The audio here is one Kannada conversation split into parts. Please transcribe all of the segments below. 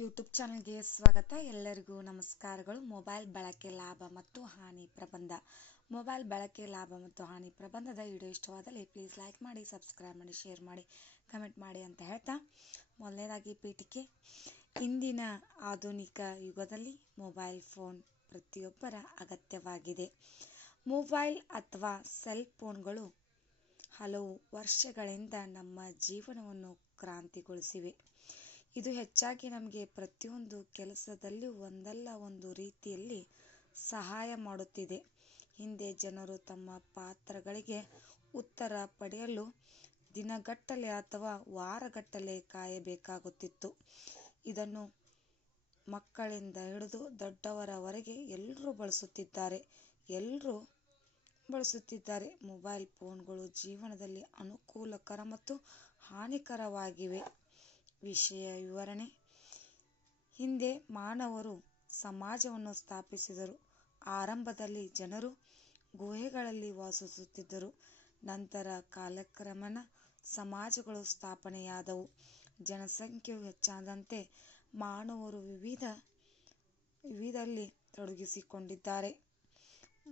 ಯೂಟ್ಯೂಬ್ ಚಾನಲ್ಗೆ ಸ್ವಾಗತ. ಎಲ್ಲರಿಗೂ ನಮಸ್ಕಾರಗಳು. ಮೊಬೈಲ್ ಬಳಕೆ ಲಾಭ ಮತ್ತು ಹಾನಿ ಪ್ರಬಂಧ. ಮೊಬೈಲ್ ಬಳಕೆ ಲಾಭ ಮತ್ತು ಹಾನಿ ಪ್ರಬಂಧದ ವಿಡಿಯೋ ಇಷ್ಟವಾದಲ್ಲಿ ಪ್ಲೀಸ್ ಲೈಕ್ ಮಾಡಿ ಸಬ್ಸ್ಕ್ರೈಬ್ ಮಾಡಿ ಶೇರ್ ಮಾಡಿ ಕಮೆಂಟ್ ಮಾಡಿ ಅಂತ ಹೇಳ್ತಾ ಮೊದಲನೇದಾಗಿ ಪೀಠಿಕೆ. ಇಂದಿನ ಆಧುನಿಕ ಯುಗದಲ್ಲಿ ಮೊಬೈಲ್ ಫೋನ್ ಪ್ರತಿಯೊಬ್ಬರ ಅಗತ್ಯವಾಗಿದೆ. ಮೊಬೈಲ್ ಅಥವಾ ಸೆಲ್ ಫೋನ್ಗಳು ಹಲವು ವರ್ಷಗಳಿಂದ ನಮ್ಮ ಜೀವನವನ್ನು ಕ್ರಾಂತಿಗೊಳಿಸಿವೆ. ಇದು ಹೆಚ್ಚಾಗಿ ನಮಗೆ ಪ್ರತಿಯೊಂದು ಕೆಲಸದಲ್ಲಿ ಒಂದಲ್ಲ ಒಂದು ರೀತಿಯಲ್ಲಿ ಸಹಾಯ ಮಾಡುತ್ತಿದೆ. ಹಿಂದೆ ಜನರು ತಮ್ಮ ಪಾತ್ರಗಳಿಗೆ ಉತ್ತರ ಪಡೆಯಲು ದಿನಗಟ್ಟಲೆ ಅಥವಾ ವಾರಗಟ್ಟಲೆ ಕಾಯಬೇಕಾಗುತ್ತಿತ್ತು. ಇದನ್ನು ಮಕ್ಕಳಿಂದ ಹಿಡಿದು ದೊಡ್ಡವರವರೆಗೆ ಎಲ್ಲರೂ ಬಳಸುತ್ತಿದ್ದಾರೆ. ಎಲ್ಲರೂ ಬಳಸುತ್ತಿದ್ದಾರೆ. ಮೊಬೈಲ್ ಫೋನ್ಗಳು ಜೀವನದಲ್ಲಿ ಅನುಕೂಲಕರ ಮತ್ತು ಹಾನಿಕರವಾಗಿವೆ. ವಿಷಯ ವಿವರಣೆ. ಹಿಂದೆ ಮಾನವರು ಸಮಾಜವನ್ನು ಸ್ಥಾಪಿಸಿದರು. ಆರಂಭದಲ್ಲಿ ಜನರು ಗುಹೆಗಳಲ್ಲಿ ವಾಸಿಸುತ್ತಿದ್ದರು. ನಂತರ ಕಾಲಕ್ರಮೇಣ ಸಮಾಜಗಳು ಸ್ಥಾಪನೆಯಾದವು. ಜನಸಂಖ್ಯೆಯು ಹೆಚ್ಚಾದಂತೆ ಮಾನವರು ವಿವಿಧ, ವಿವಿಧಲ್ಲಿ ತೊಡಗಿಸಿಕೊಂಡಿದ್ದಾರೆ.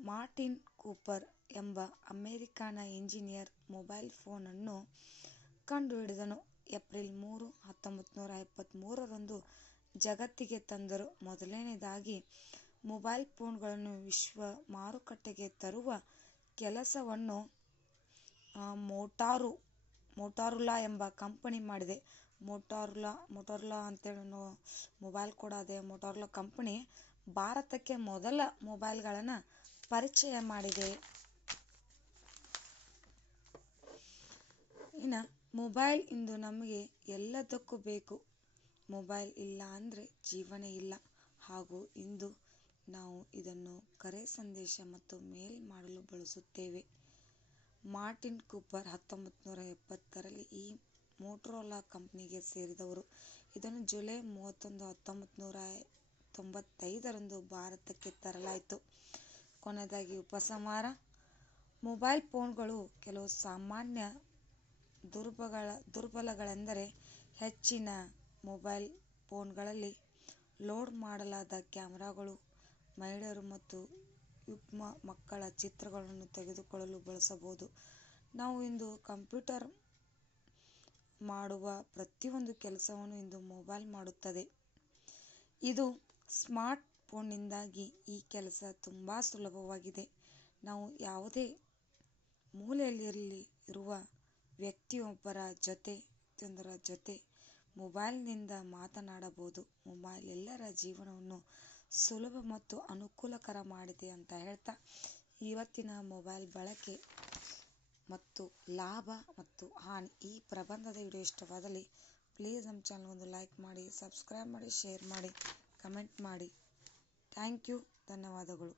ಮಾರ್ಟಿನ್ ಕೂಪರ್ ಎಂಬ ಅಮೆರಿಕನ ಇಂಜಿನಿಯರ್ ಮೊಬೈಲ್ ಫೋನನ್ನು ಕಂಡುಹಿಡಿದನು. ಏಪ್ರಿಲ್ ಮೂರು ಹತ್ತೊಂಬತ್ತು ನೂರ ಎಪ್ಪತ್ತ್ಮೂರರಂದು ಜಗತ್ತಿಗೆ ತಂದರು. ಮೊದಲನೆಯದಾಗಿ, ಮೊಬೈಲ್ ಫೋನ್ಗಳನ್ನು ವಿಶ್ವ ಮಾರುಕಟ್ಟೆಗೆ ತರುವ ಕೆಲಸವನ್ನು ಮೋಟಾರು, ಮೋಟಾರುಲಾ ಎಂಬ ಕಂಪನಿ ಮಾಡಿದೆ. ಮೋಟಾರುಲಾ ಮೋಟಾರುಲಾ ಅಂತೇಳಿ ಮೊಬೈಲ್ ಕೂಡ ಅದೇ. ಮೋಟಾರುಲಾ ಕಂಪನಿ ಭಾರತಕ್ಕೆ ಮೊದಲ ಮೊಬೈಲ್ಗಳನ್ನು ಪರಿಚಯ ಮಾಡಿದೆ. ಇನ್ನು ಮೊಬೈಲ್ ಇಂದು ನಮಗೆ ಎಲ್ಲದಕ್ಕೂ ಬೇಕು. ಮೊಬೈಲ್ ಇಲ್ಲ ಅಂದರೆ ಜೀವನ ಇಲ್ಲ. ಹಾಗೂ ಇಂದು ನಾವು ಇದನ್ನು ಕರೆ ಸಂದೇಶ ಮತ್ತು ಮೇಲ್ ಮಾಡಲು ಬಳಸುತ್ತೇವೆ. ಮಾರ್ಟಿನ್ ಕೂಪರ್ ಹತ್ತೊಂಬತ್ತು ನೂರ ಎಪ್ಪತ್ತರಲ್ಲಿ ಈ ಮೋಟ್ರೋಲಾ ಕಂಪ್ನಿಗೆ ಸೇರಿದವರು. ಇದನ್ನು ಜುಲೈ ಮೂವತ್ತೊಂದು ಹತ್ತೊಂಬತ್ತು ನೂರ ತೊಂಬತ್ತೈದರಂದು ಭಾರತಕ್ಕೆ ತರಲಾಯಿತು. ಕೊನೆಯದಾಗಿ ಉಪಸಂಹಾರ. ಮೊಬೈಲ್ ಫೋನ್ಗಳು ಕೆಲವು ಸಾಮಾನ್ಯ ದುರ್ಬಗಳ, ದುರ್ಬಲಗಳೆಂದರೆ ಹೆಚ್ಚಿನ ಮೊಬೈಲ್ ಫೋನ್ಗಳಲ್ಲಿ ಲೋಡ್ ಮಾಡಲಾದ ಕ್ಯಾಮೆರಾಗಳು, ಮಹಿಳೆಯರು ಮತ್ತು ಯುಗ್ಮ ಮಕ್ಕಳ ಚಿತ್ರಗಳನ್ನು ತೆಗೆದುಕೊಳ್ಳಲು ಬಳಸಬಹುದು. ನಾವು ಇಂದು ಕಂಪ್ಯೂಟರ್ ಮಾಡುವ ಪ್ರತಿಯೊಂದು ಕೆಲಸವನ್ನು ಇಂದು ಮೊಬೈಲ್ ಮಾಡುತ್ತದೆ. ಇದು ಸ್ಮಾರ್ಟ್ ಫೋನ್ನಿಂದಾಗಿ ಈ ಕೆಲಸ ತುಂಬ ಸುಲಭವಾಗಿದೆ. ನಾವು ಯಾವುದೇ ಮೂಲೆಯಲ್ಲಿರಲಿ, ಇರುವ ವ್ಯಕ್ತಿಯೊಬ್ಬರ ಜೊತೆ ಪ್ರತಿಯೊಂದರ ಜೊತೆ ಮೊಬೈಲ್ನಿಂದ ಮಾತನಾಡಬಹುದು. ಮೊಬೈಲ್ ಎಲ್ಲರ ಜೀವನವನ್ನು ಸುಲಭ ಮತ್ತು ಅನುಕೂಲಕರ ಮಾಡಿದೆ ಅಂತ ಹೇಳ್ತಾ, ಇವತ್ತಿನ ಮೊಬೈಲ್ ಬಳಕೆ ಮತ್ತು ಲಾಭ ಮತ್ತು ಹಾನಿ ಈ ಪ್ರಬಂಧದ ವಿಡಿಯೋ ಇಷ್ಟವಾದಲ್ಲಿ ಪ್ಲೀಸ್ ನಮ್ಮ ಚಾನಲ್ ಒಂದು ಲೈಕ್ ಮಾಡಿ ಸಬ್ಸ್ಕ್ರೈಬ್ ಮಾಡಿ ಶೇರ್ ಮಾಡಿ ಕಮೆಂಟ್ ಮಾಡಿ. ಥ್ಯಾಂಕ್ ಯು ಧನ್ಯವಾದಗಳು.